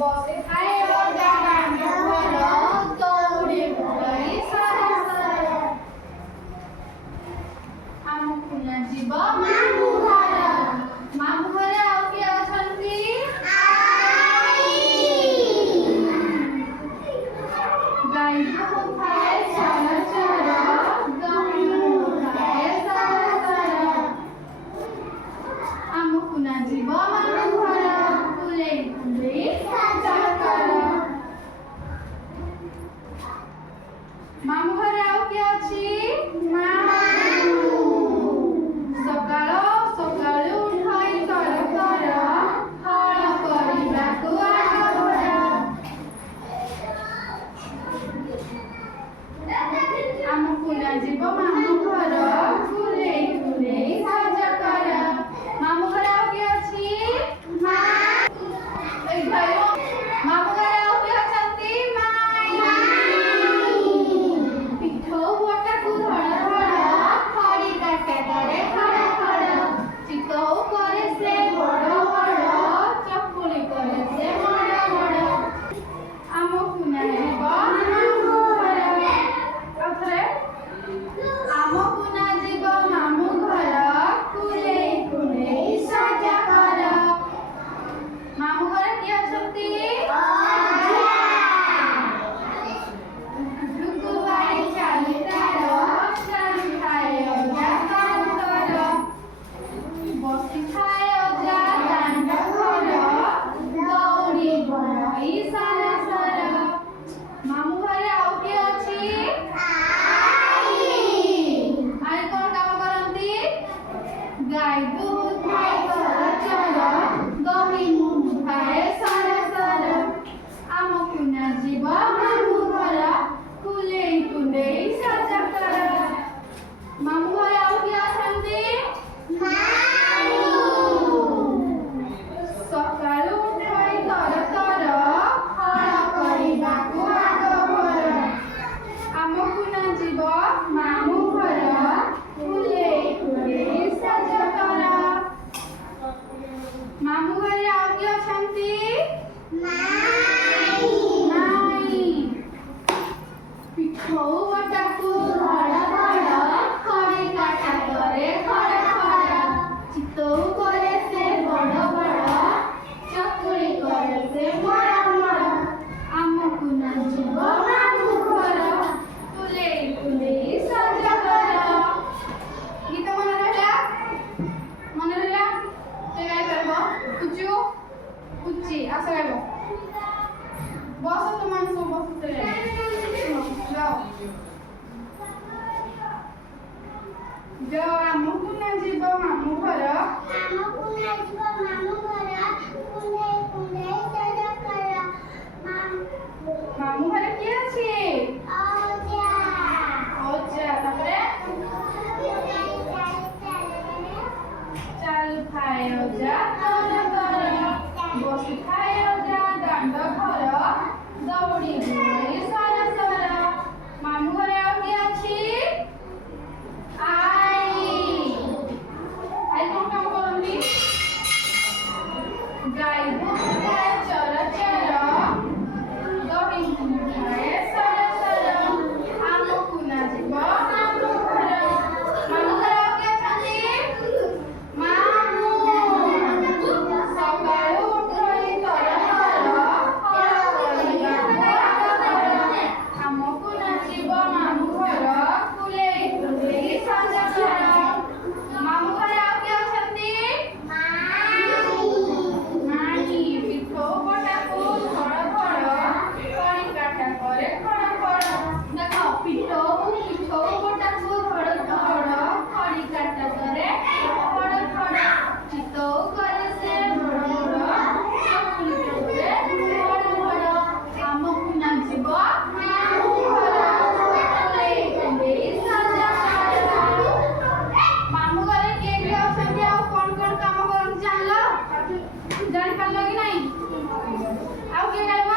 ବସେ ଖାଏ ଅଜା ଦାଣ୍ଡ ଘର ଦଉଡ଼ି ବୁଲାଇ ସାରା ସାରା ଆମ କୁନା ଯିବ ମାମୁଁ ଘର। ମାମୁଁ ଘରେ ଆଉ କିଏ ଅଛନ୍ତି? ଗାଈ ଥାଏ ଚର ଚର ଗହମ ଥାଏ ସାରା ସାରା ଆମ କୁନା ଯିବ ମାମୁଁ ଘର କୁଲେଇ କୁଲେଇ ସାଜା କର। ମାମୁଁ ଘରେ ଆଉ କିଏ ଅଛି? ସକାଳ ସକାଳୁ ଉଠାଇ ତର ତର ହଳ କରିବାକୁ ଆଗଭର। ଆମ କୁନା ଯିବ ମାମୁଁ ଘର କୁଲେଇ କୁଲେଇ ସାଜା କର। ମାମୁଁ ଘରେ ଆଉ କିଏ ଅଛି? ମାମୁଁ ଘରେ ଆଉ କିଏ ଅଛନ୍ତି? ପିଠଉ ବଟାକୁ ଧଡ଼ ଧଡ଼ ଖଡ଼ି କାଟେ କରେ ଖଡ଼ ଖଡ଼ ଚିତଉ କରେ ସେ ବଡ଼ ବଡ଼ ଚକୁଳି କରେ ସେ ବଡ଼ ବଡ଼। ଆମ କୁନା ଯିବ ମାମୁଁ ଘର। ଆଉ ଥରେ ଆମ କୁନା ଯିବ ମାମୁଁ ଘର କୁଲେଇ କୁଲେଇ ସାଜା କର। ମାମୁଁ ଘରେ କିଏ ଅଛନ୍ତି? ଲୁକୁବାଇ ଚାଲି ତାର ଚାଲୁଥାଏ ଅଜା ତର ତର ବସିଥାଏ ଅଜା ଦାଣ୍ଡ ଘର ଦଉଡ଼ି ବୁଲାଇ ସାରା ସାରା। ମାମୁଁ ଘରେ ଆଉ କିଏ ଅଛି? ଆଈ କଣ କାମ କରନ୍ତି? ଗାଈ ଦୁହୁଥାଏ ଚର ଚର ଗହମ ଥାଏ ସାରା ସାରା ଆମ କୁନା ଯିବ ମାମୁଁ ଘର କୁଲେଇ କୁଲେଇ ସାଜା କର। ମାମୁଁ ଘରେ ଆଉ କିଏ ଅଛନ୍ତି? ସକାଳୁ ଉଠାଇ ତର ତର ହଳ କରିବାକୁ ଆଗଭର। ଆମ କୁନା ଯିବ ମାମୁଁ ଘର କୁଲେଇ କୁଲେଇ ସାଜା କର। ମାମୁଁ ଘରେ ଆଉ କିଏ ଅଛନ୍ତି? ପିଠଉ ବଟାକୁ ଧଡ଼ ଧଡ଼ ଖଡ଼ି କାଟା କରେ ଖଡ଼ ଖଡ଼ ଚିତଉ କରେ ସେ ବଡ଼ ବଡ଼ ଚକୁଳି କରେ ସେ ବଡ଼ ବଡ଼। ଆମ କୁନା ଯିବ ମାମୁଁ ଘର କୁଲେଇ କୁଲେଇ ସାଜା କର। ଗୀତ ମନେ ରହିଲା? ମନେ ରହିଲା? କିଏ ଗାଇପାରିବ? କୁଚୁ କୁଚି ଆସ ଗାଇବ। ବସ ତୁମମାନେ ସବୁ ବସୁଥିଲେ ଆମ କୁନା ଯିବ ମାମୁଁ ଘର ମାମୁଁ ଘରେ କିଏ ଅଛି? ଅଜା ତାପରେ ଚାଲୁଥାଏ ଅଜା ତର ତର ବସିଥାଏ ଅଜା ଦାଣ୍ଡ ଘର ଦଉଡ଼ି ବୁଲାଇ ସାରା ସାରା। ମାମୁଁ ଘରେ ଆଉ କିଏ ଅଛି? ଆଈ କଣ କାମ କରନ୍ତି? ଗାଈ ଦୁହୁଥାଏ ଚର ଚର ଗହମ ଥାଏ ସାରା ସାରା ଆମ କୁନା ଯିବ ମାମୁଁ ଘର। ମାମୁଁ ଘରେ ଆଉ କିଏ ଅଛନ୍ତି? ସକାଳୁ ଉଠାଇ ତର ତର ହଳ କରିବାକୁ ଆଗଭର। ଆମ କୁନା ଯିବ ମାମୁଁ ଘର କୁଲେଇ କୁଲେଇ ସାଜା କର। ମାମୁଁ ଘରେ ଆଉ କିଏ ଅଛନ୍ତି? ପିଠଉ ବଟାକୁ ଧଡ଼ ଧଡ଼ ଖଡ଼ି କାଟା କରେ ଖଡ଼ ଖଡ଼ ଦେଖ ପିଠଉ ବଟାକୁ ଧଡ଼ ଧଡ଼ ଖଡ଼ି କାଟା କରେ ଖଡ଼ ଖଡ଼ ଚିତଉ କରେ ସେ ବଡ଼ ବଡ଼ ଚକୁଳି କରେ ବଡ଼ ବଡ଼। ଆମ କୁନା ଯିବ ମାମୁଁ ଘର କୁଲେଇ କୁଲେଇ ସାଜା କର। ମାମୁଁ ଘରେ କିଏ କିଏ ଅଛନ୍ତି ଆଉ କଣ କଣ କାମ କରନ୍ତି ଜାଣିଲ? ଜାଣିପାରିଲ କି ନାହିଁ? ଆଉ କିଏ ଗାଇବ?